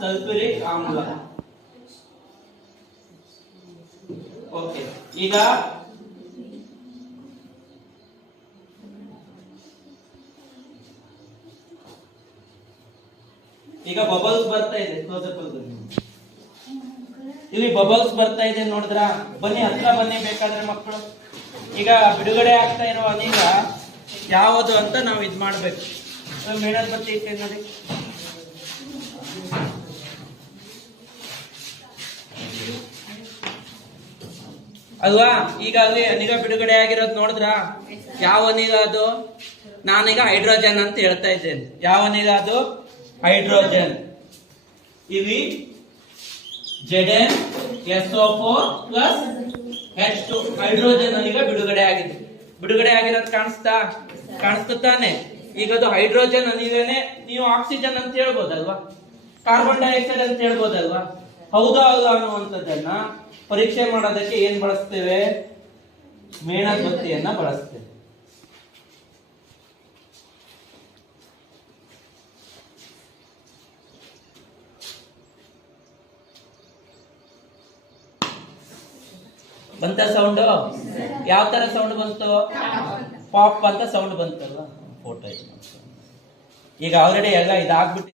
Sulphuric ಆಮ್ಲ. Okay, ಈಗ bubbles ಬರ್ತಾ ಇದೆ. ಇಲ್ಲಿ ಬಬಲ್ಸ್ ಬರ್ತಾ ಇದೆ ನೋಡಿದ್ರ? ಬನ್ನಿ, ಹತ್ರ ಬನ್ನಿ ಬೇಕಾದ್ರೆ ಮಕ್ಕಳು. ಈಗ ಬಿಡುಗಡೆ ಆಗ್ತಾ ಇರೋ ಅನಿಲ ಯಾವುದು ಅಂತ ನಾವು ಇದ್ ಮಾಡ್ಬೇಕು. ಮೇಣದ ಬತ್ತಿ ಇಟ್ಟೆ ನೋಡಿ. ಅಲ್ವಾ? ಈಗ ಅಲ್ಲಿ ಅನಿಲ ಬಿಡುಗಡೆ ಆಗಿರೋದು ನೋಡಿದ್ರ? ಯಾವ ಅನಿಲ ಅದು? ನಾನೀಗ ಹೈಡ್ರೋಜನ್ ಅಂತ ಹೇಳ್ತಾ ಇದ್ದೇನೆ. ಯಾವ ಅನಿಲ ಅದು? ಹೈಡ್ರೋಜನ್. ಇಲ್ಲಿ ZnSO4 ಪ್ಲಸ್ H2 ಹೈಡ್ರೋಜನ್ ಅನಿಲ ಬಿಡುಗಡೆ ಆಗಿದೆ. ಬಿಡುಗಡೆ ಆಗಿರೋದು ಕಾಣಿಸ್ತಾ ತಾನೆ? ಈಗ ಅದು ಹೈಡ್ರೋಜನ್ ಅನಿಲನೇ ನೀವು ಆಕ್ಸಿಜನ್ ಅಂತ ಹೇಳ್ಬೋದಲ್ವಾ, ಕಾರ್ಬನ್ ಡೈಆಕ್ಸೈಡ್ ಅಂತ ಹೇಳ್ಬೋದಲ್ವಾ? ಹೌದಾ ಅಲ್ಲ ಅನ್ನುವಂಥದ್ದನ್ನ ಪರೀಕ್ಷೆ ಮಾಡೋದಕ್ಕೆ ಏನ್ ಬಳಸ್ತೇವೆ? ಮೇಣದ ಬತ್ತಿಯನ್ನ ಬಳಸ್ತೇವೆ. ಬಂತ ಸೌಂಡ್? ಯಾವ ತರ ಸೌಂಡ್ ಬಂತು? ಪಾಪ್ ಅಂತ ಸೌಂಡ್ ಬಂತಲ್ವಾ? ಫೋಟೋ ಈಗ ಆಲ್ರೆಡಿ ಎಲ್ಲ ಇದಾಗ್ಬಿಟ್ಟು